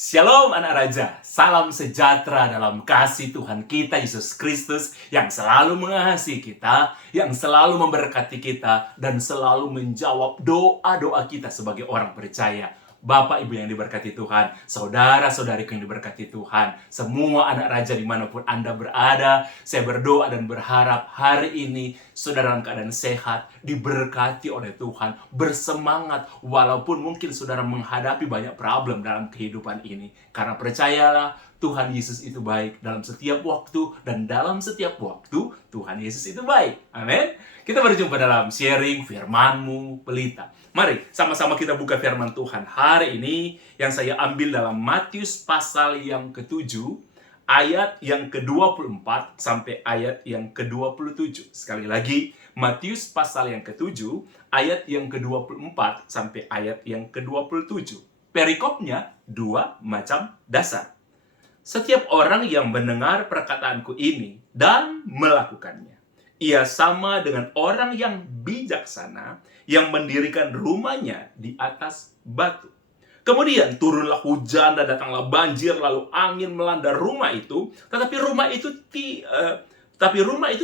Shalom anak raja, salam sejahtera dalam kasih Tuhan kita Yesus Kristus yang selalu mengasihi kita, yang selalu memberkati kita, dan selalu menjawab doa-doa kita sebagai orang percaya. Bapak Ibu yang diberkati Tuhan, saudara-saudariku yang diberkati Tuhan, semua anak raja dimanapun Anda berada, saya berdoa dan berharap hari ini saudara dalam keadaan sehat, diberkati oleh Tuhan, bersemangat walaupun mungkin saudara menghadapi banyak problem dalam kehidupan ini. Karena percayalah, Tuhan Yesus itu baik dalam setiap waktu, dan dalam setiap waktu Tuhan Yesus itu baik. Amin. Kita berjumpa dalam sharing firman-Mu Pelita. Mari sama-sama kita buka firman Tuhan hari ini yang saya ambil dalam Matius pasal yang ke-7, ayat yang ke-24 sampai ayat yang ke-27. Sekali lagi, Matius pasal yang ke-7, ayat yang ke-24 sampai ayat yang ke-27. Perikopnya dua macam dasar. Setiap orang yang mendengar perkataanku ini dan melakukannya, ia sama dengan orang yang bijaksana yang mendirikan rumahnya di atas batu. Kemudian turunlah hujan dan datanglah banjir, lalu angin melanda rumah itu, tetapi rumah itu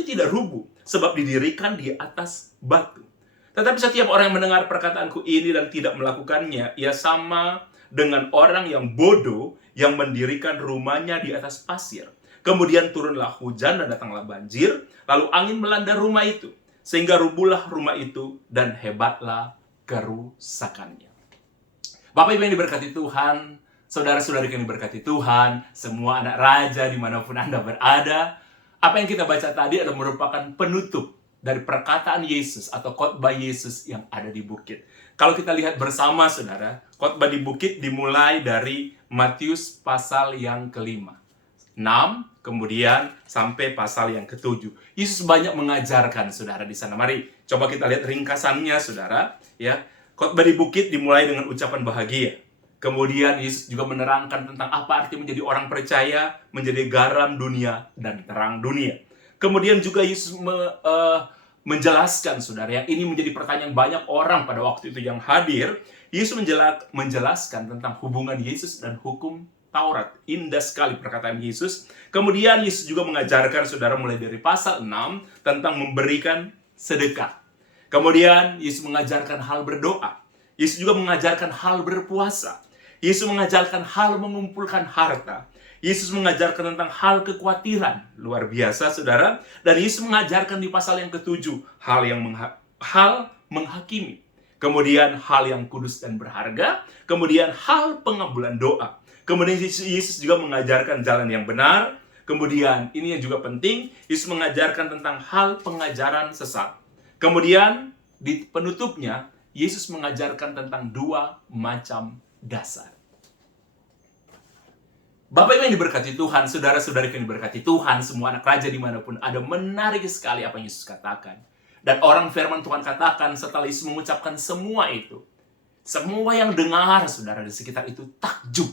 tidak rubuh sebab didirikan di atas batu. Tetapi setiap orang yang mendengar perkataanku ini dan tidak melakukannya, ia sama dengan orang yang bodoh yang mendirikan rumahnya di atas pasir. Kemudian turunlah hujan dan datanglah banjir, lalu angin melanda rumah itu, sehingga rubuhlah rumah itu dan hebatlah kerusakannya. Bapak Ibu yang diberkati Tuhan, saudara-saudari yang diberkati Tuhan, semua anak raja dimanapun Anda berada, apa yang kita baca tadi adalah merupakan penutup dari perkataan Yesus atau khotbah Yesus yang ada di bukit. Kalau kita lihat bersama saudara, khotbah di bukit dimulai dari Matius pasal yang ke-5. 6, kemudian sampai pasal yang ke-7. Yesus banyak mengajarkan saudara di sana. Mari coba kita lihat ringkasannya saudara, ya. Khotbah di bukit dimulai dengan ucapan bahagia. Kemudian Yesus juga menerangkan tentang apa arti menjadi orang percaya, menjadi garam dunia dan terang dunia. Kemudian juga Yesus menjelaskan saudara, yang ini menjadi pertanyaan banyak orang pada waktu itu yang hadir. Yesus menjelaskan tentang hubungan Yesus dan hukum Taurat. Indah sekali perkataan Yesus. Kemudian Yesus juga mengajarkan saudara mulai dari pasal 6 tentang memberikan sedekah. Kemudian Yesus mengajarkan hal berdoa. Yesus juga mengajarkan hal berpuasa. Yesus mengajarkan hal mengumpulkan harta. Yesus mengajarkan tentang hal kekhawatiran. Luar biasa saudara. Dan Yesus mengajarkan di pasal yang ke-7 hal menghakimi. Kemudian hal yang kudus dan berharga. Kemudian hal pengabulan doa. Kemudian Yesus juga mengajarkan jalan yang benar. Kemudian ini yang juga penting, Yesus mengajarkan tentang hal pengajaran sesat. Kemudian di penutupnya, Yesus mengajarkan tentang dua macam dasar. Bapak Ibu yang diberkati Tuhan, saudara-saudari yang diberkati Tuhan, semua anak raja dimanapun ada, menarik sekali apa yang Yesus katakan. Dan orang firman Tuhan katakan setelah Yesus mengucapkan semua itu, semua yang dengar saudara di sekitar itu takjub.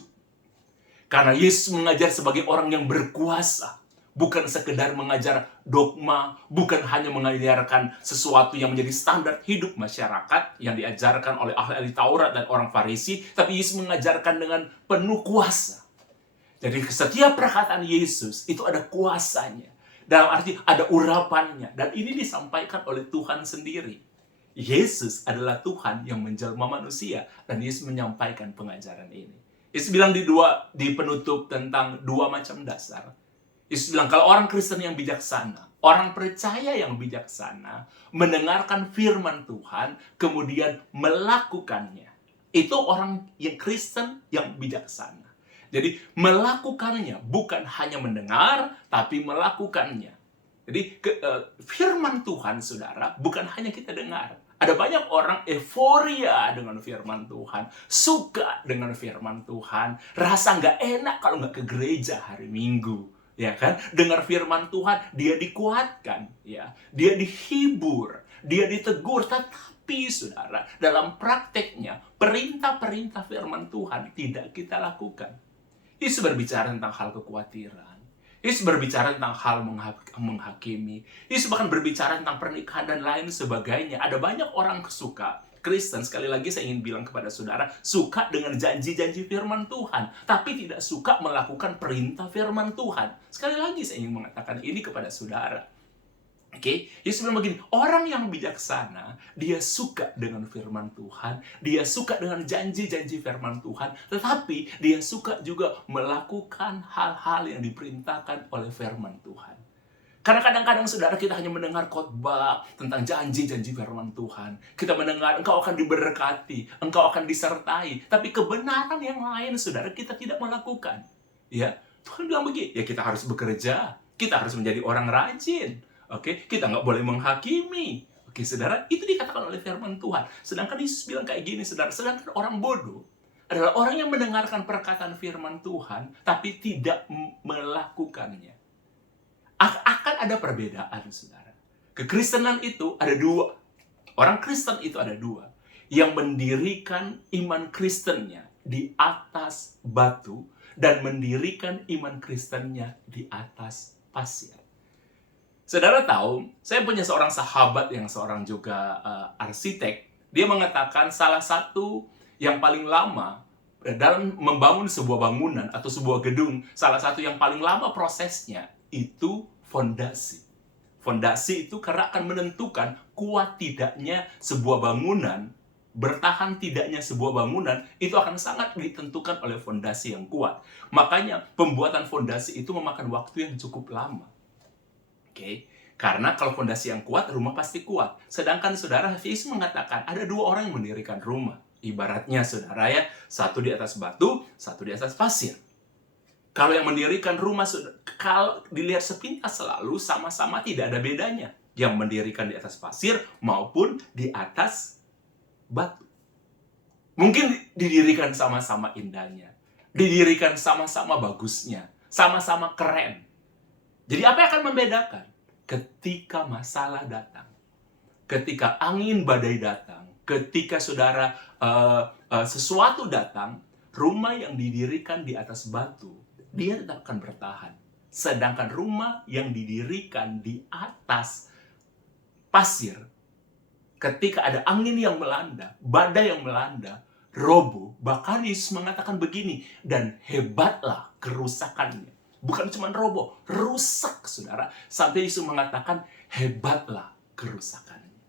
Karena Yesus mengajar sebagai orang yang berkuasa. Bukan sekedar mengajar dogma, bukan hanya mengajarkan sesuatu yang menjadi standar hidup masyarakat yang diajarkan oleh ahli-ahli Taurat dan orang Farisi, tapi Yesus mengajarkan dengan penuh kuasa. Jadi setiap perkataan Yesus itu ada kuasanya. Dalam arti ada urapannya. Dan ini disampaikan oleh Tuhan sendiri. Yesus adalah Tuhan yang menjelma manusia. Dan Yesus menyampaikan pengajaran ini. Yesus bilang di penutup tentang dua macam dasar. Yesus bilang kalau orang Kristen yang bijaksana, orang percaya yang bijaksana, mendengarkan firman Tuhan, kemudian melakukannya. Itu orang yang Kristen yang bijaksana. Jadi melakukannya, bukan hanya mendengar, tapi melakukannya. Jadi firman Tuhan, saudara, bukan hanya kita dengar. Ada banyak orang euforia dengan firman Tuhan, suka dengan firman Tuhan, rasa nggak enak kalau nggak ke gereja hari Minggu, ya kan? Dengar firman Tuhan, dia dikuatkan, ya, dia dihibur, dia ditegur, tetapi saudara, dalam prakteknya perintah-perintah firman Tuhan tidak kita lakukan. Yesus berbicara tentang hal kekhawatiran. Yesus berbicara tentang hal menghakimi. Yesus bahkan berbicara tentang pernikahan dan lain sebagainya. Ada banyak orang suka Kristen, sekali lagi saya ingin bilang kepada saudara, suka dengan janji-janji firman Tuhan, tapi tidak suka melakukan perintah firman Tuhan. Sekali lagi saya ingin mengatakan ini kepada saudara. Oke, Yesus bilang begini, orang yang bijaksana, dia suka dengan firman Tuhan, dia suka dengan janji-janji firman Tuhan, tetapi dia suka juga melakukan hal-hal yang diperintahkan oleh firman Tuhan. Karena kadang-kadang saudara kita hanya mendengar khotbah tentang janji-janji firman Tuhan. Kita mendengar engkau akan diberkati, engkau akan disertai, tapi kebenaran yang lain saudara kita tidak melakukan. Ya, Tuhan bilang begini, ya kita harus bekerja, kita harus menjadi orang rajin. Oke, kita nggak boleh menghakimi. Oke, saudara, itu dikatakan oleh firman Tuhan. Sedangkan Yesus bilang kayak gini, saudara. Sedangkan orang bodoh adalah orang yang mendengarkan perkataan firman Tuhan, tapi tidak melakukannya. Akan ada perbedaan, saudara. Kekristenan itu ada dua. Orang Kristen itu ada dua. Yang mendirikan iman Kristennya di atas batu, dan mendirikan iman Kristennya di atas pasir. Saudara tahu, saya punya seorang sahabat yang seorang juga arsitek. Dia mengatakan salah satu yang paling lama dalam membangun sebuah bangunan atau sebuah gedung, salah satu yang paling lama prosesnya itu fondasi. Fondasi itu karena akan menentukan kuat tidaknya sebuah bangunan, bertahan tidaknya sebuah bangunan, itu akan sangat ditentukan oleh fondasi yang kuat. Makanya pembuatan fondasi itu memakan waktu yang cukup lama. Oke, karena kalau fondasi yang kuat, rumah pasti kuat. Sedangkan saudara, Yesus mengatakan ada dua orang yang mendirikan rumah. Ibaratnya saudara ya, satu di atas batu, satu di atas pasir. Kalau yang mendirikan rumah, kalau dilihat sepintas selalu sama-sama tidak ada bedanya. Yang mendirikan di atas pasir maupun di atas batu. Mungkin didirikan sama-sama indahnya. Didirikan sama-sama bagusnya. Sama-sama keren. Jadi apa yang akan membedakan? Ketika masalah datang, ketika angin badai datang, ketika saudara sesuatu datang, rumah yang didirikan di atas batu, dia tetap akan bertahan. Sedangkan rumah yang didirikan di atas pasir, ketika ada angin yang melanda, badai yang melanda, roboh. Bahkan Yesus mengatakan begini, dan hebatlah kerusakannya. Bukan cuma roboh, rusak, saudara. Sampai Yesus mengatakan, hebatlah kerusakannya.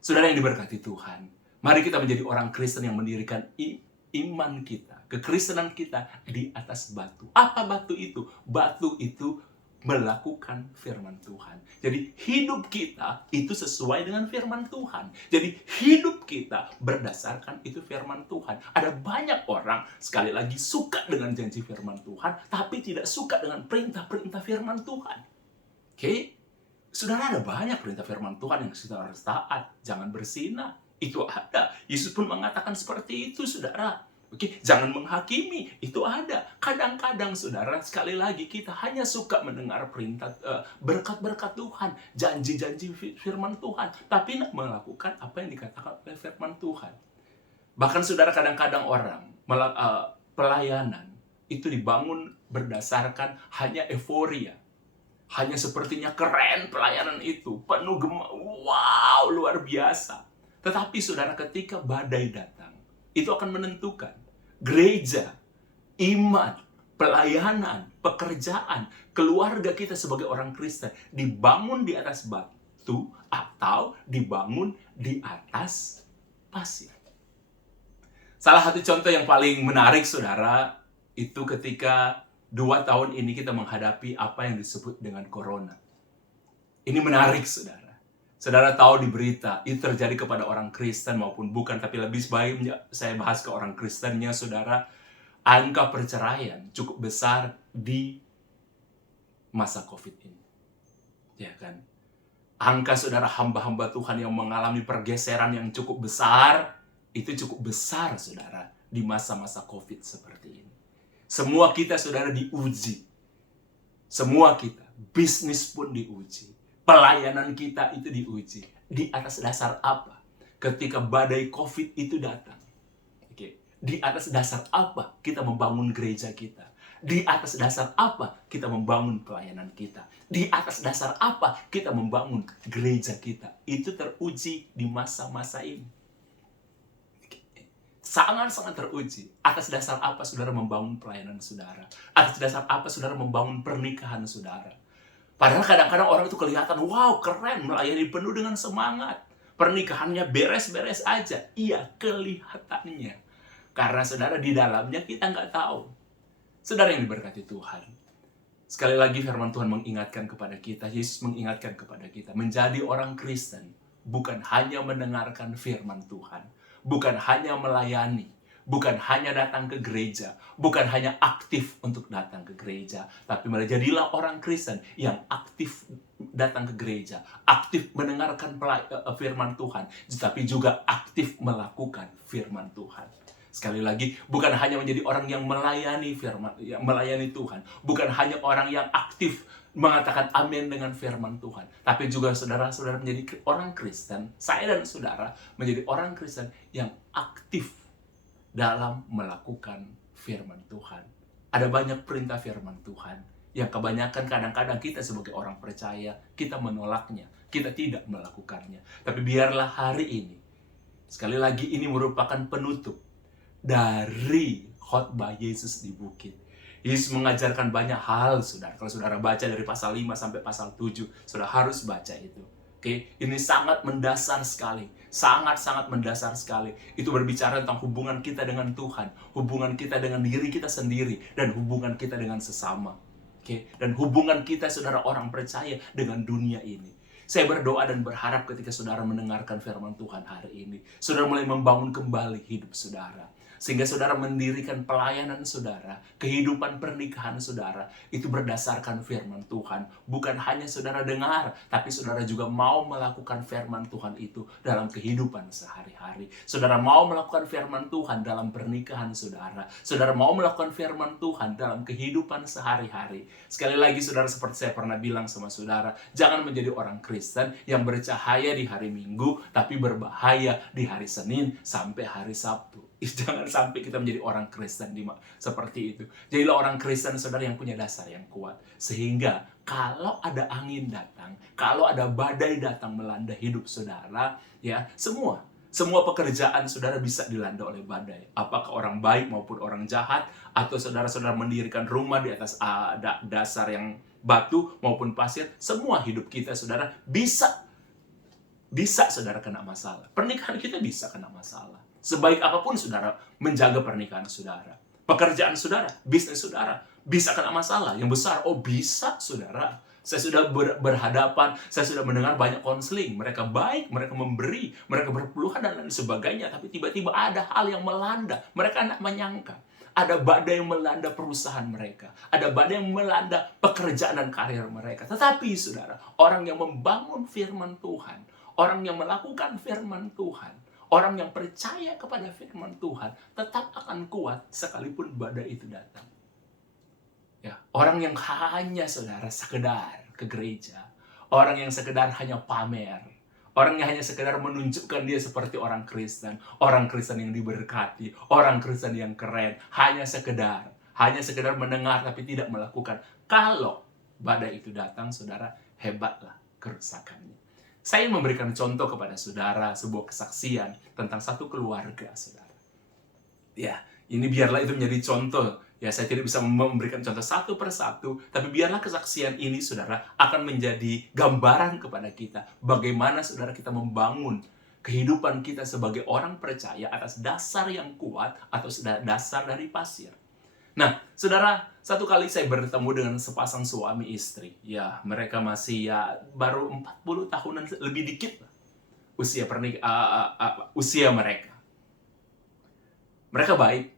Saudara yang diberkati Tuhan, mari kita menjadi orang Kristen yang mendirikan iman kita, kekristenan kita di atas batu. Apa batu itu? Batu itu melakukan firman Tuhan. Jadi hidup kita itu sesuai dengan firman Tuhan. Jadi hidup kita berdasarkan itu firman Tuhan. Ada banyak orang sekali lagi suka dengan janji firman Tuhan, tapi tidak suka dengan perintah-perintah firman Tuhan. Oke? Saudara, ada banyak perintah firman Tuhan yang kita harus taat. Jangan berzina. Itu ada. Yesus pun mengatakan seperti itu, saudara. Oke, jangan menghakimi, itu ada. Kadang-kadang saudara, sekali lagi kita hanya suka mendengar perintah berkat-berkat Tuhan, janji-janji firman Tuhan, tapi tidak melakukan apa yang dikatakan oleh firman Tuhan. Bahkan saudara, kadang-kadang orang pelayanan itu dibangun berdasarkan hanya euforia. Hanya sepertinya keren pelayanan itu, penuh wow, luar biasa. Tetapi saudara, ketika badai datang, itu akan menentukan gereja, iman, pelayanan, pekerjaan, keluarga kita sebagai orang Kristen dibangun di atas batu atau dibangun di atas pasir. Salah satu contoh yang paling menarik, saudara, itu ketika 2 tahun ini kita menghadapi apa yang disebut dengan corona. Ini menarik, saudara. Saudara tahu di berita, itu terjadi kepada orang Kristen maupun bukan, tapi lebih baik saya bahas ke orang Kristennya, saudara. Angka perceraian cukup besar di masa COVID ini. Ya kan? Angka saudara hamba-hamba Tuhan yang mengalami pergeseran yang cukup besar, itu cukup besar, saudara, di masa-masa COVID seperti ini. Semua kita, saudara, diuji. Semua kita, bisnis pun diuji. Pelayanan kita itu diuji. Di atas dasar apa? Ketika badai COVID itu datang. Oke. Di atas dasar apa kita membangun gereja kita? Di atas dasar apa kita membangun pelayanan kita? Di atas dasar apa kita membangun gereja kita? Itu teruji di masa-masa ini. sangat-sangat teruji. Atas dasar apa saudara membangun pelayanan saudara? Atas dasar apa saudara membangun pernikahan saudara? Padahal kadang-kadang orang itu kelihatan, wow keren, melayani penuh dengan semangat. Pernikahannya beres-beres aja. Iya, kelihatannya. Karena saudara di dalamnya kita nggak tahu. Saudara yang diberkati Tuhan. Sekali lagi firman Tuhan mengingatkan kepada kita, Yesus mengingatkan kepada kita, menjadi orang Kristen bukan hanya mendengarkan firman Tuhan, bukan hanya melayani, bukan hanya datang ke gereja, bukan hanya aktif untuk datang ke gereja, tapi jadilah orang Kristen yang aktif datang ke gereja, aktif mendengarkan firman Tuhan, tetapi juga aktif melakukan firman Tuhan. Sekali lagi, bukan hanya menjadi orang yang melayani firman, yang melayani Tuhan, bukan hanya orang yang aktif mengatakan amin dengan firman Tuhan, tapi juga saudara-saudara menjadi orang Kristen, saya dan saudara menjadi orang Kristen yang aktif dalam melakukan firman Tuhan. Ada banyak perintah firman Tuhan yang kebanyakan kadang-kadang kita sebagai orang percaya, kita menolaknya, kita tidak melakukannya. Tapi biarlah hari ini, sekali lagi ini merupakan penutup dari khotbah Yesus di bukit. Yesus mengajarkan banyak hal, saudara. Kalau saudara baca dari pasal 5 sampai pasal 7, saudara harus baca itu. Oke, ini sangat mendasar sekali. Sangat-sangat mendasar sekali. Itu berbicara tentang hubungan kita dengan Tuhan, hubungan kita dengan diri kita sendiri, dan hubungan kita dengan sesama. Oke, dan hubungan kita, saudara, orang percaya dengan dunia ini. Saya berdoa dan berharap ketika saudara mendengarkan firman Tuhan hari ini, saudara mulai membangun kembali hidup saudara. Sehingga saudara mendirikan pelayanan saudara, kehidupan pernikahan saudara, itu berdasarkan firman Tuhan. Bukan hanya saudara dengar, tapi saudara juga mau melakukan firman Tuhan itu dalam kehidupan sehari-hari. Saudara mau melakukan firman Tuhan dalam pernikahan saudara. Saudara mau melakukan firman Tuhan dalam kehidupan sehari-hari. Sekali lagi saudara, seperti saya pernah bilang sama saudara, jangan menjadi orang Kristen yang bercahaya di hari Minggu, tapi berbahaya di hari Senin sampai hari Sabtu. Jangan sampai kita menjadi orang Kristen seperti itu. Jadilah orang Kristen, saudara, yang punya dasar yang kuat. Sehingga kalau ada angin datang, kalau ada badai datang melanda hidup saudara, ya semua pekerjaan saudara bisa dilanda oleh badai. Apakah orang baik maupun orang jahat, atau saudara-saudara mendirikan rumah di atas dasar yang batu maupun pasir, semua hidup kita, saudara, bisa saudara kena masalah. Pernikahan kita bisa kena masalah. Sebaik apapun saudara menjaga pernikahan saudara, pekerjaan saudara, bisnis saudara, bisa kena masalah yang besar. Oh bisa saudara. Saya sudah berhadapan, saya sudah mendengar banyak konseling. Mereka baik, mereka memberi, mereka berpeluhan dan lain sebagainya. Tapi tiba-tiba ada hal yang melanda. Mereka tidak menyangka. Ada badai yang melanda perusahaan mereka. Ada badai yang melanda pekerjaan dan karir mereka. Tetapi saudara, orang yang membangun firman Tuhan, orang yang melakukan firman Tuhan, orang yang percaya kepada firman Tuhan tetap akan kuat sekalipun badai itu datang. Ya, orang yang hanya saudara sekedar ke gereja, orang yang sekedar hanya pamer, orang yang hanya sekedar menunjukkan dia seperti orang Kristen yang diberkati, orang Kristen yang keren, hanya sekedar mendengar tapi tidak melakukan. Kalau badai itu datang, saudara, hebatlah kerusakannya. Saya memberikan contoh kepada saudara sebuah kesaksian tentang satu keluarga, saudara. Ya, ini biarlah itu menjadi contoh. Ya, saya tidak bisa memberikan contoh satu persatu, tapi biarlah kesaksian ini, saudara, akan menjadi gambaran kepada kita bagaimana, saudara, kita membangun kehidupan kita sebagai orang percaya atas dasar yang kuat atau dasar dari pasir. Nah, saudara, satu kali saya bertemu dengan sepasang suami istri. Ya, mereka masih baru 40 tahunan, lebih dikit lah usia mereka. Mereka baik.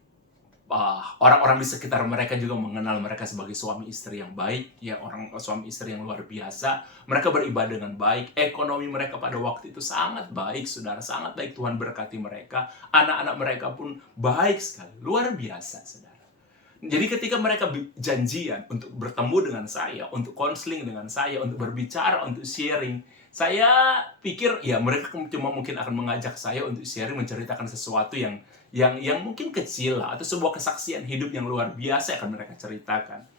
Orang-orang di sekitar mereka juga mengenal mereka sebagai suami istri yang baik. Ya, orang suami istri yang luar biasa. Mereka beribadah dengan baik. Ekonomi mereka pada waktu itu sangat baik, saudara. Sangat baik, Tuhan berkati mereka. Anak-anak mereka pun baik sekali. Luar biasa, saudara. Jadi ketika mereka janjian untuk bertemu dengan saya, untuk konseling dengan saya, untuk berbicara, untuk sharing, saya pikir ya mereka cuma mungkin akan mengajak saya untuk sharing, menceritakan sesuatu yang mungkin kecil lah, atau sebuah kesaksian hidup yang luar biasa akan mereka ceritakan.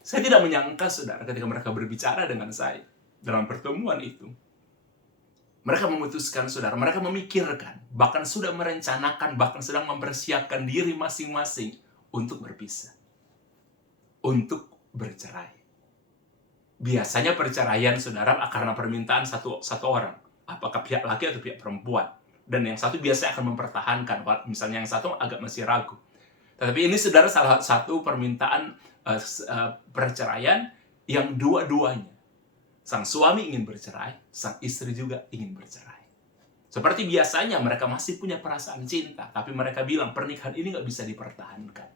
Saya tidak menyangka, saudara, ketika mereka berbicara dengan saya dalam pertemuan itu, Mereka memutuskan, saudara, mereka memikirkan, bahkan sudah merencanakan, bahkan sedang mempersiapkan diri masing-masing untuk berpisah, untuk bercerai. Biasanya perceraian, saudara, karena permintaan satu orang, apakah pihak laki atau pihak perempuan. Dan yang satu biasanya akan mempertahankan, misalnya yang satu agak masih ragu. Tetapi ini, saudara, salah satu permintaan perceraian yang dua-duanya. Sang suami ingin bercerai, sang istri juga ingin bercerai. Seperti biasanya mereka masih punya perasaan cinta, tapi mereka bilang pernikahan ini nggak bisa dipertahankan.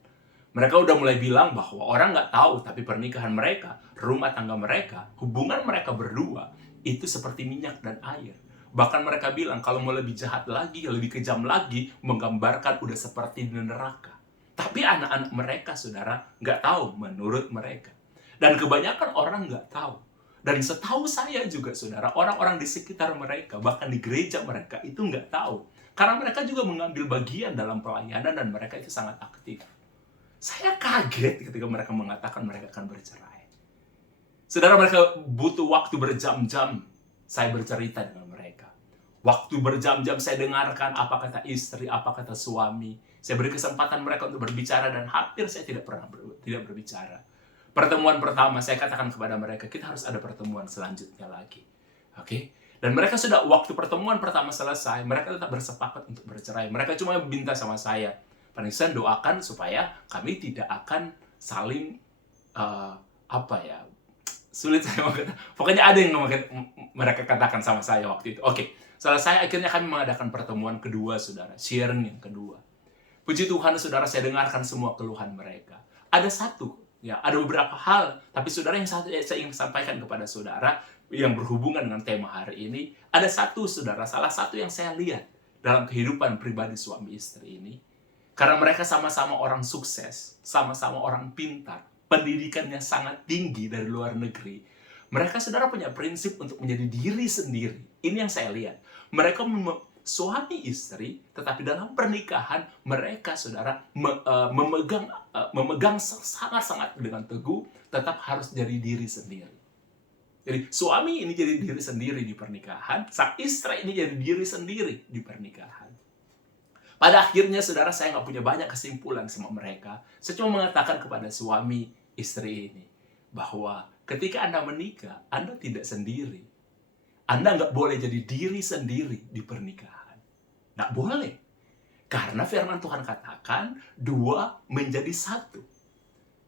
Mereka udah mulai bilang bahwa orang nggak tahu, tapi pernikahan mereka, rumah tangga mereka, hubungan mereka berdua, itu seperti minyak dan air. Bahkan mereka bilang kalau mau lebih jahat lagi, lebih kejam lagi, menggambarkan udah seperti di neraka. Tapi anak-anak mereka, saudara, nggak tahu menurut mereka. Dan kebanyakan orang nggak tahu. Dan setahu saya juga, saudara, orang-orang di sekitar mereka, bahkan di gereja mereka, itu nggak tahu. Karena mereka juga mengambil bagian dalam pelayanan dan mereka itu sangat aktif. Saya kaget ketika mereka mengatakan mereka akan bercerai. Saudara, mereka butuh waktu berjam-jam saya bercerita dengan mereka. Waktu berjam-jam saya dengarkan apa kata istri, apa kata suami. Saya beri kesempatan mereka untuk berbicara dan hampir saya tidak pernah tidak berbicara. Pertemuan pertama saya katakan kepada mereka, kita harus ada pertemuan selanjutnya lagi. Oke? Dan mereka sudah, waktu pertemuan pertama selesai, mereka tetap bersepakat untuk bercerai. Mereka cuma minta sama saya, Panisen, doakan supaya kami tidak akan saling sulit saya mengatakan. Pokoknya ada yang mereka katakan sama saya waktu itu. Oke, selesai, akhirnya kami mengadakan pertemuan kedua, saudara, sharing yang kedua. Puji Tuhan, saudara, saya dengarkan semua keluhan mereka. Ada beberapa hal, tapi saudara, yang saya ingin sampaikan kepada saudara yang berhubungan dengan tema hari ini, ada satu, saudara, salah satu yang saya lihat dalam kehidupan pribadi suami istri ini. Karena mereka sama-sama orang sukses, sama-sama orang pintar, pendidikannya sangat tinggi dari luar negeri. Mereka, saudara, punya prinsip untuk menjadi diri sendiri. Ini yang saya lihat. Mereka suami istri, tetapi dalam pernikahan mereka, saudara, memegang sangat-sangat dengan teguh, tetap harus jadi diri sendiri. Jadi suami ini jadi diri sendiri di pernikahan, sang istri ini jadi diri sendiri di pernikahan. Pada akhirnya, saudara, saya nggak punya banyak kesimpulan sama mereka. Saya cuma mengatakan kepada suami istri ini bahwa ketika Anda menikah, Anda tidak sendiri. Anda nggak boleh jadi diri sendiri di pernikahan. Nggak boleh. Karena firman Tuhan katakan, dua menjadi satu.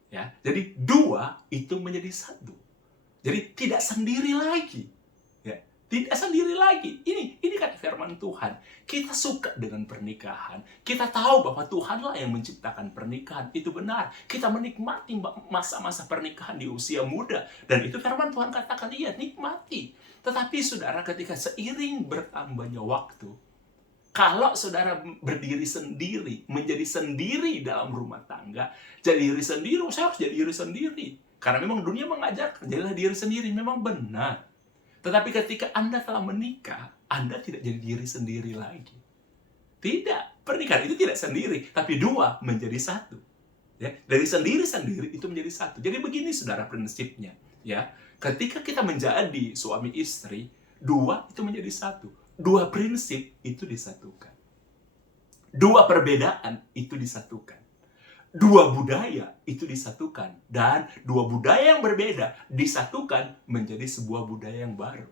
Ya, jadi dua itu menjadi satu. Jadi tidak sendiri lagi. Ya, tidak sendiri lagi. Ini kan firman Tuhan. Kita suka dengan pernikahan. Kita tahu bahwa Tuhanlah yang menciptakan pernikahan. Itu benar. Kita menikmati masa-masa pernikahan di usia muda. Dan itu firman Tuhan katakan, iya, nikmati. Tetapi, saudara, ketika seiring bertambahnya waktu, kalau saudara berdiri sendiri, menjadi sendiri dalam rumah tangga, jadi diri sendiri, saya harus jadi diri sendiri. Karena memang dunia mengajarkan, jadilah diri sendiri, memang benar. Tetapi ketika Anda telah menikah, Anda tidak jadi diri sendiri lagi. Tidak, pernikahan itu tidak sendiri, tapi dua menjadi satu. Ya, dari sendiri-sendiri itu menjadi satu. Jadi begini, saudara, prinsipnya. Ya, ketika kita menjadi suami istri, dua itu menjadi satu. Dua prinsip itu disatukan. Dua perbedaan itu disatukan. Dua budaya itu disatukan. Dan dua budaya yang berbeda disatukan menjadi sebuah budaya yang baru.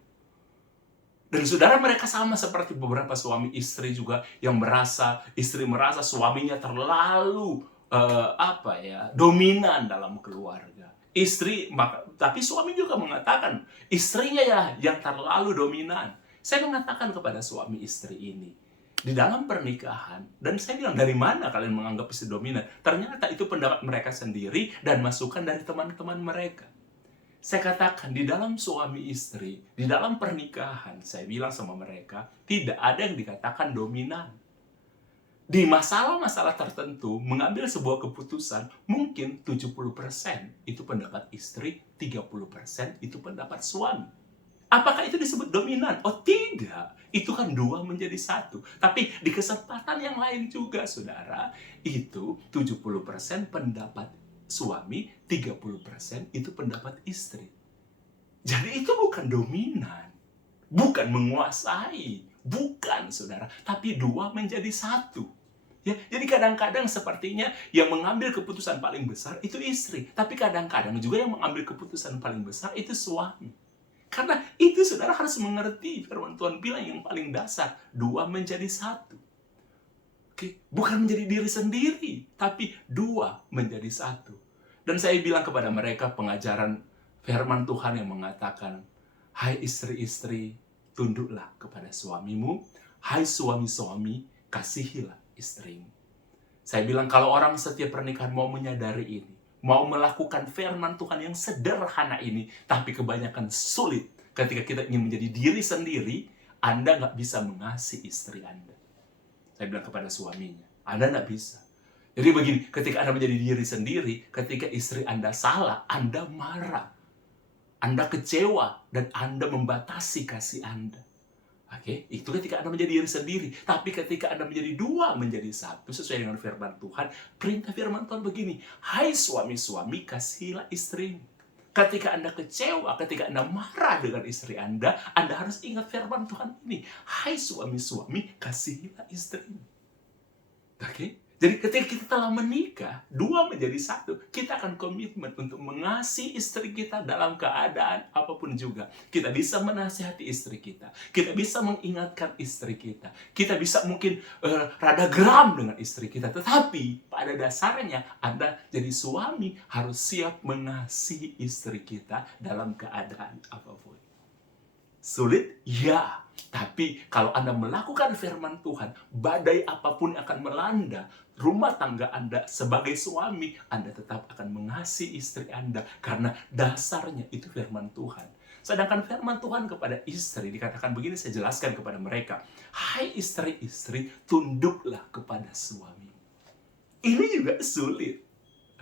Dan saudara, mereka sama seperti beberapa suami istri juga yang istri merasa suaminya terlalu dominan dalam keluarga. Tapi suami juga mengatakan istrinya ya yang terlalu dominan. Saya mengatakan kepada suami istri ini, di dalam pernikahan, dan saya bilang, dari mana kalian menganggap istri dominan? Ternyata itu pendapat mereka sendiri dan masukan dari teman-teman mereka. Saya katakan, di dalam suami istri, di dalam pernikahan, saya bilang sama mereka, tidak ada yang dikatakan dominan. Di masalah-masalah tertentu, mengambil sebuah keputusan, mungkin 70% itu pendapat istri, 30% itu pendapat suami. Apakah itu disebut dominan? Oh tidak, itu kan dua menjadi satu. Tapi di kesempatan yang lain juga, saudara, itu 70% pendapat suami, 30% itu pendapat istri. Jadi itu bukan dominan. bukan menguasai, bukan saudara, tapi dua menjadi satu. Ya, jadi kadang-kadang sepertinya yang mengambil keputusan paling besar itu istri, tapi kadang-kadang juga yang mengambil keputusan paling besar itu suami. Karena itu saudara harus mengerti firman Tuhan bilang yang paling dasar, dua menjadi satu. Oke, bukan menjadi diri sendiri, tapi dua menjadi satu. Dan saya bilang kepada mereka pengajaran firman Tuhan yang mengatakan, hai istri-istri, tunduklah kepada suamimu, hai suami-suami, kasihilah istrimu. Saya bilang kalau orang setiap pernikahan mau menyadari ini, mau melakukan firman Tuhan yang sederhana ini, tapi kebanyakan sulit ketika kita ingin menjadi diri sendiri, Anda nggak bisa mengasihi istri Anda. Saya bilang kepada suaminya, Anda nggak bisa. Jadi begini, ketika Anda menjadi diri sendiri, ketika istri Anda salah, Anda marah. Anda kecewa, dan Anda membatasi kasih Anda. Oke, itu ketika Anda menjadi diri sendiri. Tapi ketika Anda menjadi dua, menjadi satu, sesuai dengan firman Tuhan, perintah firman Tuhan begini, hai suami-suami, kasihilah istrimu. Ketika Anda kecewa, ketika Anda marah dengan istri Anda harus ingat firman Tuhan ini. Hai suami-suami, kasihilah istrimu. Oke? Jadi ketika kita telah menikah, dua menjadi satu, kita akan komitmen untuk mengasihi istri kita dalam keadaan apapun juga. Kita bisa menasihati istri kita. Kita bisa mengingatkan istri kita. Kita bisa mungkin rada geram dengan istri kita. Tetapi pada dasarnya Anda jadi suami harus siap mengasihi istri kita dalam keadaan apapun. Sulit? Ya. Tapi kalau Anda melakukan firman Tuhan, badai apapun akan melanda rumah tangga Anda sebagai suami, Anda tetap akan mengasihi istri Anda karena dasarnya itu firman Tuhan. Sedangkan firman Tuhan kepada istri dikatakan begini, saya jelaskan kepada mereka. Hai istri-istri, tunduklah kepada suami. Ini juga sulit.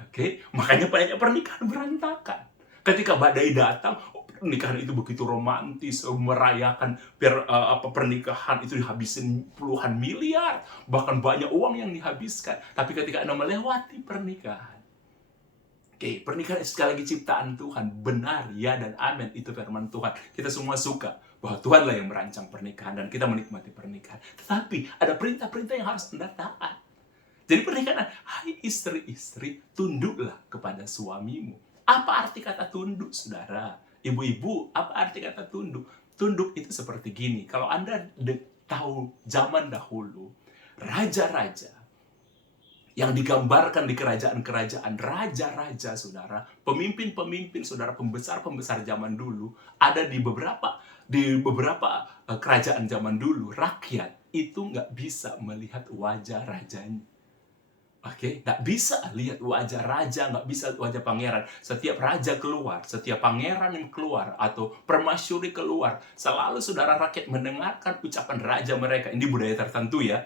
Oke, makanya banyak pernikahan berantakan. Ketika badai datang, pernikahan itu begitu romantis, merayakan pernikahan itu dihabisin puluhan miliar, bahkan banyak uang yang dihabiskan. Tapi ketika Anda melewati pernikahan, pernikahan itu sekali lagi ciptaan Tuhan, benar, ya dan amin, itu firman Tuhan. Kita semua suka bahwa Tuhanlah yang merancang pernikahan dan kita menikmati pernikahan. Tetapi ada perintah-perintah yang harus Anda taat. Jadi pernikahan, hai istri-istri, tunduklah kepada suamimu. Apa arti kata tunduk, saudara? Ibu-ibu, apa arti kata tunduk? Tunduk itu seperti gini. Kalau Anda tahu zaman dahulu, raja-raja yang digambarkan di kerajaan-kerajaan, raja-raja, saudara, pemimpin-pemimpin, saudara, pembesar-pembesar zaman dulu, ada di beberapa kerajaan zaman dulu, rakyat itu nggak bisa melihat wajah rajanya. Oke, nggak bisa lihat wajah raja, nggak bisa wajah pangeran. Setiap raja keluar, setiap pangeran yang keluar, atau permasyuri keluar, selalu saudara rakyat mendengarkan ucapan raja mereka. Ini budaya tertentu ya,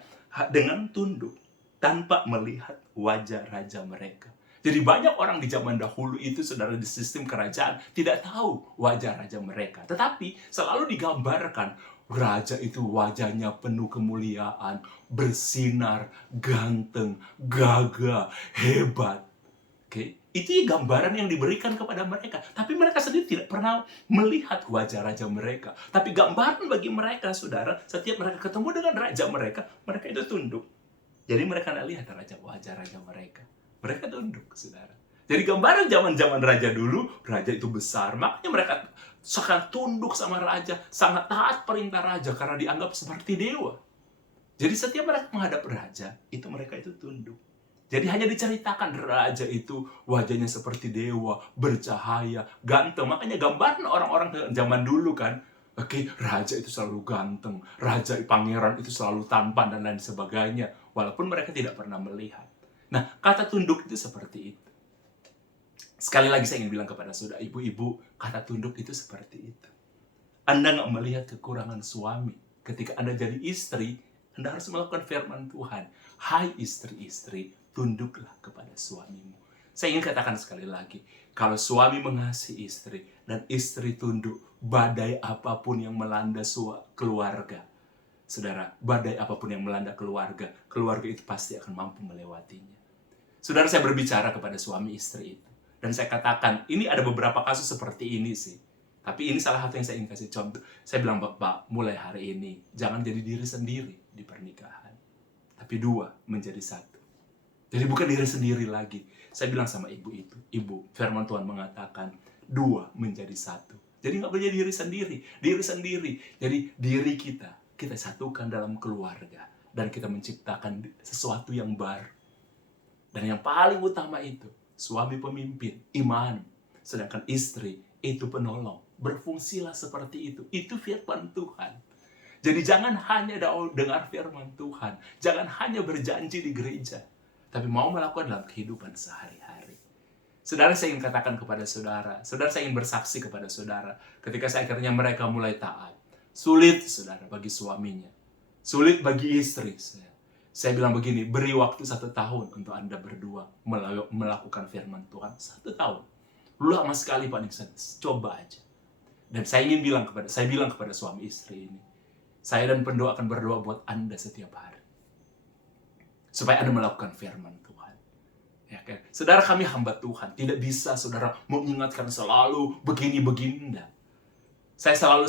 dengan tunduk, tanpa melihat wajah raja mereka. Jadi banyak orang di zaman dahulu itu, saudara, di sistem kerajaan, tidak tahu wajah raja mereka. Tetapi selalu digambarkan, raja itu wajahnya penuh kemuliaan, bersinar, ganteng, gagah, hebat. Oke, itu gambaran yang diberikan kepada mereka. Tapi mereka sendiri tidak pernah melihat wajah raja mereka. Tapi gambaran bagi mereka, saudara, setiap mereka ketemu dengan raja mereka itu tunduk. Jadi mereka tidak lihat wajah raja mereka. Mereka tunduk, saudara. Jadi gambaran zaman-zaman raja dulu, raja itu besar. Makanya mereka sangat tunduk sama raja, sangat taat perintah raja karena dianggap seperti dewa. Jadi setiap mereka menghadap raja, itu mereka itu tunduk. Jadi hanya diceritakan raja itu wajahnya seperti dewa, bercahaya, ganteng. Makanya gambaran orang-orang zaman dulu kan, oke, raja itu selalu ganteng, raja pangeran itu selalu tampan dan lain sebagainya. Walaupun mereka tidak pernah melihat. Nah, kata tunduk itu seperti itu. Sekali lagi saya ingin bilang kepada saudara, ibu-ibu, kata tunduk itu seperti itu. Anda nggak melihat kekurangan suami. Ketika Anda jadi istri, Anda harus melakukan firman Tuhan. Hai istri-istri, tunduklah kepada suamimu. Saya ingin katakan sekali lagi, kalau suami mengasihi istri dan istri tunduk, badai apapun yang melanda keluarga, saudara, badai apapun yang melanda keluarga itu pasti akan mampu melewatinya. Saudara, saya berbicara kepada suami istri itu. Dan saya katakan, ini ada beberapa kasus seperti ini sih. Tapi ini salah satu yang saya ingin kasih contoh. Saya bilang, Bapak, mulai hari ini, jangan jadi diri sendiri di pernikahan. Tapi dua menjadi satu. Jadi bukan diri sendiri lagi. Saya bilang sama ibu itu, Ibu, firman Tuhan mengatakan, dua menjadi satu. Jadi nggak boleh diri sendiri. Jadi diri kita satukan dalam keluarga. Dan kita menciptakan sesuatu yang baru. Dan yang paling utama itu, suami pemimpin, iman. Sedangkan istri itu penolong. Berfungsilah seperti itu. Itu firman Tuhan. Jadi jangan hanya dengar firman Tuhan. Jangan hanya berjanji di gereja. Tapi mau melakukan dalam kehidupan sehari-hari. Saudara, saya ingin katakan kepada saudara. Saudara, saya ingin bersaksi kepada saudara. Ketika akhirnya mereka mulai taat. Sulit, saudara, bagi suaminya. Sulit bagi istri. Saya bilang begini, beri waktu 1 tahun untuk Anda berdua melakukan firman Tuhan. 1 tahun. Lama sekali Pak Nixon. Coba aja. Dan saya bilang kepada suami istri ini, saya dan pendua akan berdoa buat Anda setiap hari. Supaya Anda melakukan firman Tuhan. Ya kan? Saudara, kami hamba Tuhan. Tidak bisa saudara mengingatkan selalu begini-begini. Enggak. Saya selalu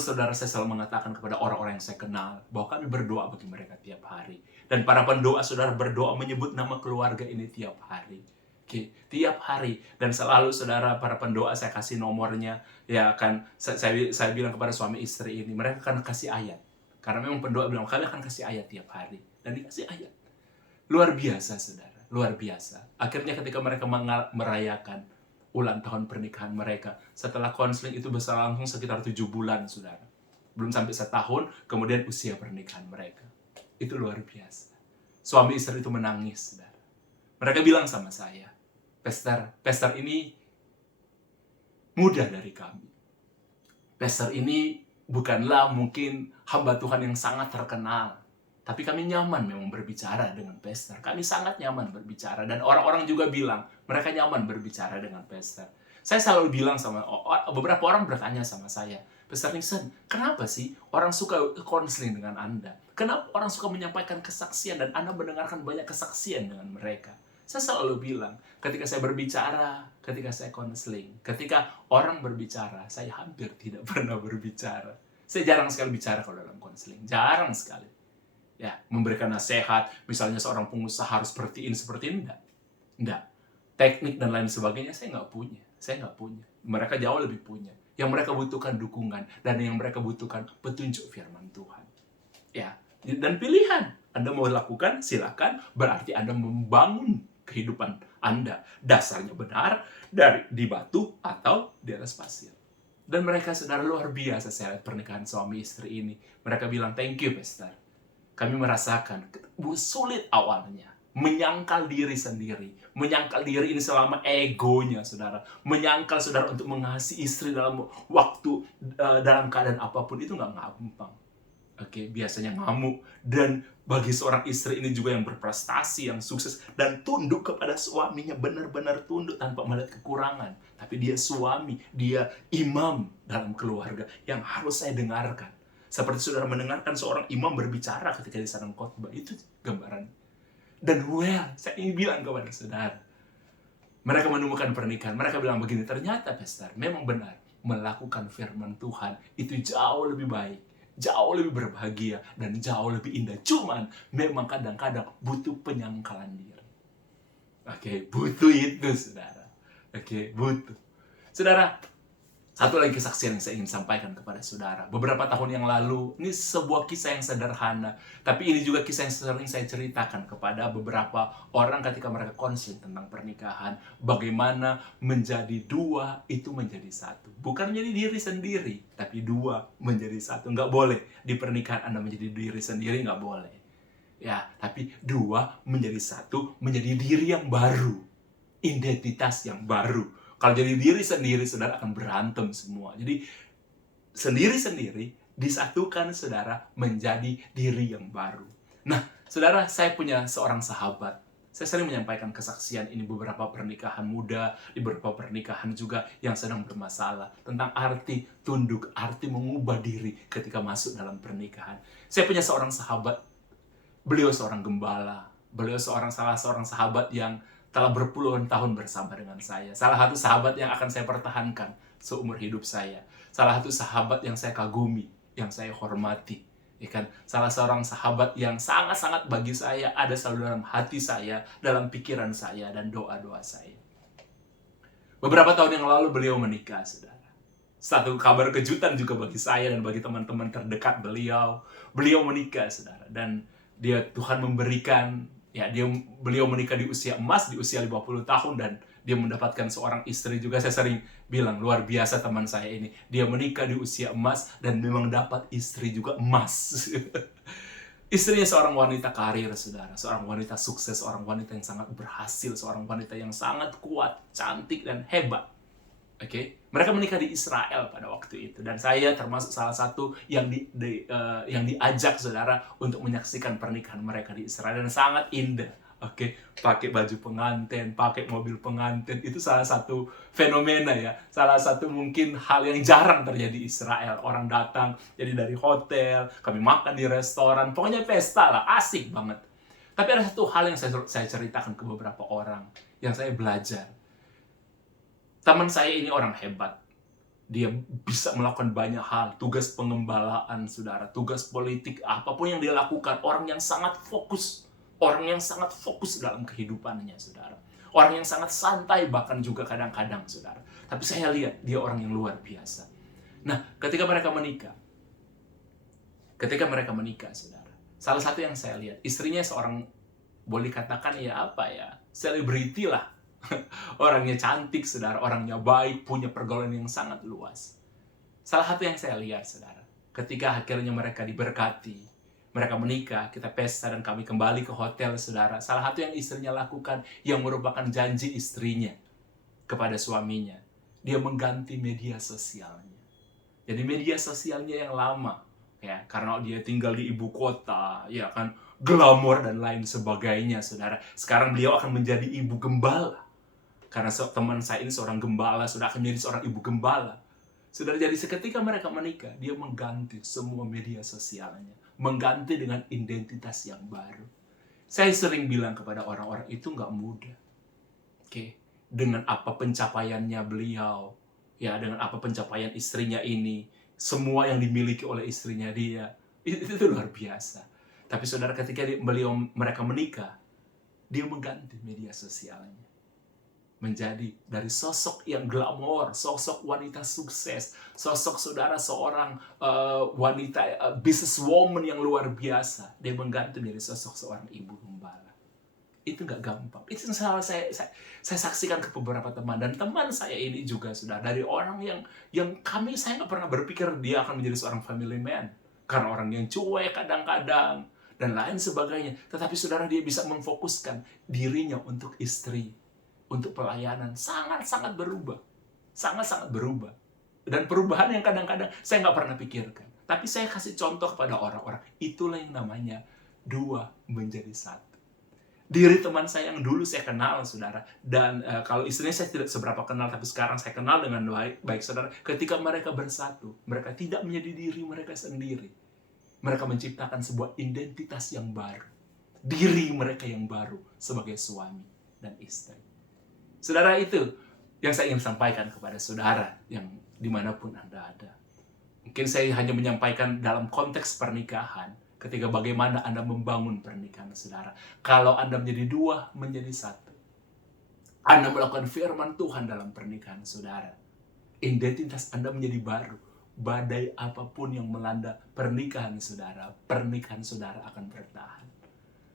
mengatakan kepada orang-orang yang saya kenal bahwa kami berdoa bagi mereka tiap hari. Dan para pendoa saudara berdoa menyebut nama keluarga ini tiap hari. Oke, tiap hari. Dan selalu saudara para pendoa saya kasih nomornya. Ya kan, saya bilang kepada suami istri ini, mereka akan kasih ayat. Karena memang pendoa bilang, kami akan kasih ayat tiap hari. Dan dikasih ayat. Luar biasa saudara, luar biasa. Akhirnya ketika mereka merayakan ulang tahun pernikahan mereka, setelah konseling itu berlangsung sekitar 7 bulan, saudara. Belum sampai 1 tahun, kemudian usia pernikahan mereka. Itu luar biasa. Suami istri itu menangis, saudara. Mereka bilang sama saya, Pastor ini mudah dari kami. Pastor ini bukanlah mungkin hamba Tuhan yang sangat terkenal. Tapi kami nyaman memang berbicara dengan pastor. Kami sangat nyaman berbicara. Dan orang-orang juga bilang, mereka nyaman berbicara dengan pastor. Saya selalu bilang sama, beberapa orang bertanya sama saya, Pastor Nixon, kenapa sih orang suka konseling dengan Anda? Kenapa orang suka menyampaikan kesaksian dan Anda mendengarkan banyak kesaksian dengan mereka? Saya selalu bilang, ketika saya berbicara, ketika saya konseling, ketika orang berbicara, saya hampir tidak pernah berbicara. Saya jarang sekali bicara kalau dalam konseling. Jarang sekali. Ya, memberikan nasihat, misalnya seorang pengusaha harus seperti ini, enggak. Teknik dan lain sebagainya saya nggak punya. Mereka jauh lebih punya. Yang mereka butuhkan dukungan, dan yang mereka butuhkan petunjuk firman Tuhan. Ya, dan pilihan. Anda mau lakukan, silakan. Berarti Anda membangun kehidupan Anda. Dasarnya benar, di batu atau di atas pasir. Dan mereka saudara luar biasa saya lihat pernikahan suami istri ini. Mereka bilang, thank you, Pastor. Kami merasakan sulit awalnya. Menyangkal diri sendiri. Menyangkal diri ini selama egonya, saudara. Menyangkal saudara untuk mengasihi istri dalam waktu, dalam keadaan apapun. Itu nggak gampang. Oke, biasanya ngamuk. Dan bagi seorang istri ini juga yang berprestasi, yang sukses. Dan tunduk kepada suaminya. Benar-benar tunduk tanpa melihat kekurangan. Tapi dia suami, dia imam dalam keluarga yang harus saya dengarkan. Seperti saudara mendengarkan seorang imam berbicara ketika di sadang khotbah. Itu gambaran. Dan saya ingin bilang kepada saudara. Mereka menemukan pernikahan. Mereka bilang begini, ternyata Pastor, memang benar. Melakukan firman Tuhan itu jauh lebih baik. Jauh lebih berbahagia. Dan jauh lebih indah. Cuman memang kadang-kadang butuh penyangkalan diri. Oke, butuh itu saudara. Oke, butuh. Saudara, satu lagi kesaksian yang saya ingin sampaikan kepada saudara. Beberapa tahun yang lalu, ini sebuah kisah yang sederhana. Tapi ini juga kisah yang sering saya ceritakan kepada beberapa orang ketika mereka konseling tentang pernikahan. Bagaimana menjadi dua itu menjadi satu. Bukan menjadi diri sendiri, tapi dua menjadi satu. Nggak boleh di pernikahan Anda menjadi diri sendiri, nggak boleh. Ya, tapi dua menjadi satu, menjadi diri yang baru. Identitas yang baru. Kalau jadi diri sendiri, saudara akan berantem semua. Jadi, sendiri-sendiri disatukan, saudara, menjadi diri yang baru. Nah, saudara, saya punya seorang sahabat. Saya sering menyampaikan kesaksian ini beberapa pernikahan muda, di beberapa pernikahan juga yang sedang bermasalah. Tentang arti tunduk, arti mengubah diri ketika masuk dalam pernikahan. Saya punya seorang sahabat, beliau seorang gembala. Beliau salah seorang sahabat yang telah berpuluhan tahun bersama dengan saya. Salah satu sahabat yang akan saya pertahankan seumur hidup saya. Salah satu sahabat yang saya kagumi, yang saya hormati. Ya kan? Salah seorang sahabat yang sangat-sangat bagi saya ada selalu dalam hati saya, dalam pikiran saya, dan doa-doa saya. Beberapa tahun yang lalu beliau menikah, saudara. Satu kabar kejutan juga bagi saya dan bagi teman-teman terdekat beliau. Beliau menikah, saudara. Dan Tuhan memberikan, beliau menikah di usia emas, di usia 50 tahun, dan dia mendapatkan seorang istri juga. Saya sering bilang, luar biasa teman saya ini. Dia menikah di usia emas, dan memang dapat istri juga emas. Istrinya seorang wanita karir, saudara. Seorang wanita sukses, seorang wanita yang sangat berhasil, seorang wanita yang sangat kuat, cantik, dan hebat. Oke, mereka menikah di Israel pada waktu itu, dan saya termasuk salah satu yang diajak, saudara, untuk menyaksikan pernikahan mereka di Israel, dan sangat indah. Oke, pakai baju pengantin, pakai mobil pengantin, itu salah satu fenomena ya, salah satu mungkin hal yang jarang terjadi di Israel. Orang datang, jadi dari hotel, kami makan di restoran, pokoknya pesta lah, asik banget. Tapi ada satu hal yang saya ceritakan ke beberapa orang, yang saya belajar. Teman saya ini orang hebat. Dia bisa melakukan banyak hal. Tugas pengembalaan, saudara. Tugas politik, apapun yang dia lakukan. Orang yang sangat fokus. Orang yang sangat fokus dalam kehidupannya, saudara. Orang yang sangat santai, bahkan juga kadang-kadang, saudara. Tapi saya lihat, dia orang yang luar biasa. Nah, ketika mereka menikah, saudara. Salah satu yang saya lihat, istrinya seorang, boleh katakan selebriti lah. Orangnya cantik, saudara. Orangnya baik, punya pergaulan yang sangat luas. Salah satu yang saya lihat, saudara, ketika akhirnya mereka diberkati, mereka menikah, kita pesta, dan kami kembali ke hotel, saudara. Salah satu yang istrinya lakukan, yang merupakan janji istrinya kepada suaminya, dia mengganti media sosialnya. Jadi media sosialnya yang lama, ya, karena dia tinggal di ibu kota, ya kan, glamor dan lain sebagainya, saudara. Sekarang beliau akan menjadi ibu gembala. Karena teman saya ini seorang gembala, sudah akan menjadi seorang ibu gembala. Saudara, jadi seketika mereka menikah, dia mengganti semua media sosialnya. Mengganti dengan identitas yang baru. Saya sering bilang kepada orang-orang, itu nggak mudah. Oke, dengan apa pencapaiannya beliau, ya, dengan apa pencapaian istrinya ini, semua yang dimiliki oleh istrinya dia, itu luar biasa. Tapi saudara, ketika mereka menikah, dia mengganti media sosialnya. Menjadi dari sosok yang glamor, sosok wanita sukses, sosok saudara seorang wanita businesswoman yang luar biasa. Dia mengganti menjadi sosok seorang ibu gembala. Itu nggak gampang. Itu yang saya saksikan ke beberapa teman, dan teman saya ini juga sudah dari orang yang saya nggak pernah berpikir dia akan menjadi seorang family man, karena orang yang cuek kadang-kadang dan lain sebagainya. Tetapi saudara, dia bisa memfokuskan dirinya untuk istri, untuk pelayanan. Sangat-sangat berubah. Sangat-sangat berubah. Dan perubahan yang kadang-kadang saya nggak pernah pikirkan. Tapi saya kasih contoh kepada orang-orang. Itulah yang namanya 2 menjadi 1. Diri teman saya yang dulu saya kenal, saudara. Dan kalau istrinya saya tidak seberapa kenal, tapi sekarang saya kenal dengan baik, saudara. Ketika mereka bersatu, mereka tidak menjadi diri mereka sendiri. Mereka menciptakan sebuah identitas yang baru. Diri mereka yang baru sebagai suami dan istri. Saudara, itu yang saya ingin sampaikan kepada saudara yang dimanapun Anda ada. Mungkin saya hanya menyampaikan dalam konteks pernikahan, ketika bagaimana Anda membangun pernikahan saudara. Kalau Anda menjadi 2 menjadi 1. Anda melakukan firman Tuhan dalam pernikahan saudara. Identitas Anda menjadi baru. Badai apapun yang melanda pernikahan saudara akan bertahan.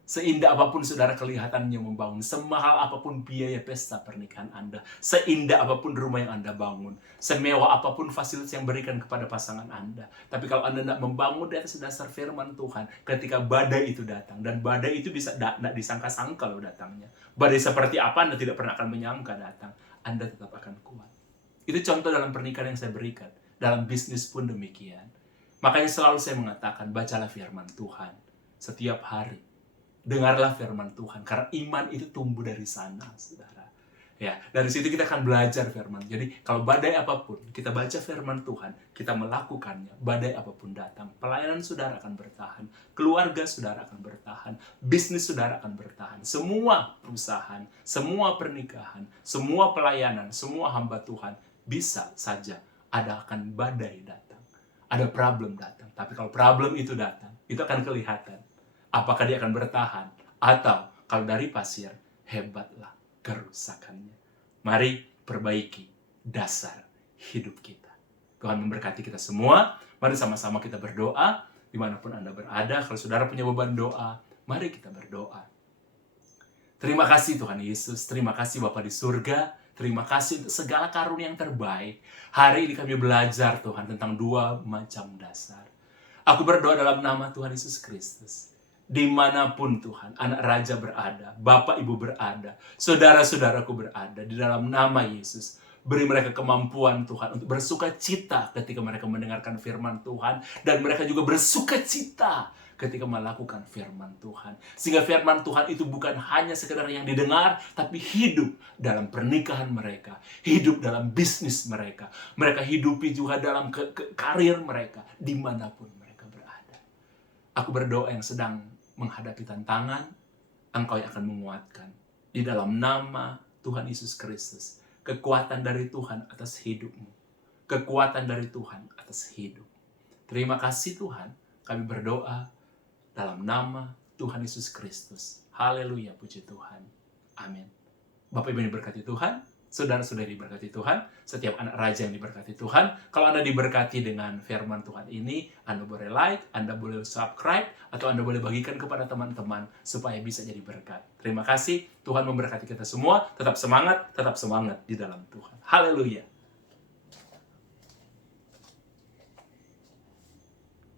Seindah apapun saudara kelihatannya membangun, semahal apapun biaya pesta pernikahan Anda, seindah apapun rumah yang Anda bangun, semewah apapun fasilitas yang berikan kepada pasangan Anda. Tapi kalau Anda tidak membangun di atas dasar firman Tuhan, ketika badai itu datang, dan badai itu bisa tidak disangka-sangka loh datangnya. Badai seperti apa Anda tidak pernah akan menyangka datang, Anda tetap akan kuat. Itu contoh dalam pernikahan yang saya berikan. Dalam bisnis pun demikian. Makanya selalu saya mengatakan, bacalah firman Tuhan setiap hari. Dengarlah firman Tuhan, karena iman itu tumbuh dari sana, saudara. Ya, dari situ kita akan belajar firman. Jadi, kalau badai apapun, kita baca firman Tuhan, kita melakukannya, badai apapun datang, pelayanan saudara akan bertahan, keluarga saudara akan bertahan, bisnis saudara akan bertahan, semua perusahaan, semua pernikahan, semua pelayanan, semua hamba Tuhan, bisa saja ada akan badai datang. Ada problem datang. Tapi kalau problem itu datang, itu akan kelihatan. Apakah dia akan bertahan? Atau kalau dari pasir, hebatlah kerusakannya. Mari perbaiki dasar hidup kita. Tuhan memberkati kita semua. Mari sama-sama kita berdoa. Dimanapun Anda berada, kalau saudara punya beban doa, mari kita berdoa. Terima kasih Tuhan Yesus. Terima kasih Bapa di surga. Terima kasih untuk segala karunia yang terbaik. Hari ini kami belajar Tuhan tentang 2 macam dasar. Aku berdoa dalam nama Tuhan Yesus Kristus. Dimanapun Tuhan, anak raja berada, Bapak Ibu berada, saudara-saudaraku berada, di dalam nama Yesus. Beri mereka kemampuan Tuhan untuk bersuka cita ketika mereka mendengarkan firman Tuhan. Dan mereka juga bersuka cita ketika melakukan firman Tuhan. Sehingga firman Tuhan itu bukan hanya sekedar yang didengar, tapi hidup dalam pernikahan mereka, hidup dalam bisnis mereka. Mereka hidupi juga dalam karir mereka, dimanapun mereka berada. Aku berdoa yang sedang menghadapi tantangan, Engkau yang akan menguatkan. Di dalam nama Tuhan Yesus Kristus, kekuatan dari Tuhan atas hidupmu. Kekuatan dari Tuhan atas hidup. Terima kasih Tuhan, kami berdoa dalam nama Tuhan Yesus Kristus. Haleluya, puji Tuhan. Amin. Bapak Ibu yang diberkati Tuhan, saudara-saudari diberkati Tuhan, setiap anak raja yang diberkati Tuhan. Kalau Anda diberkati dengan firman Tuhan ini, Anda boleh like, Anda boleh subscribe, atau Anda boleh bagikan kepada teman-teman supaya bisa jadi berkat. Terima kasih, Tuhan memberkati kita semua. Tetap semangat di dalam Tuhan. Haleluya.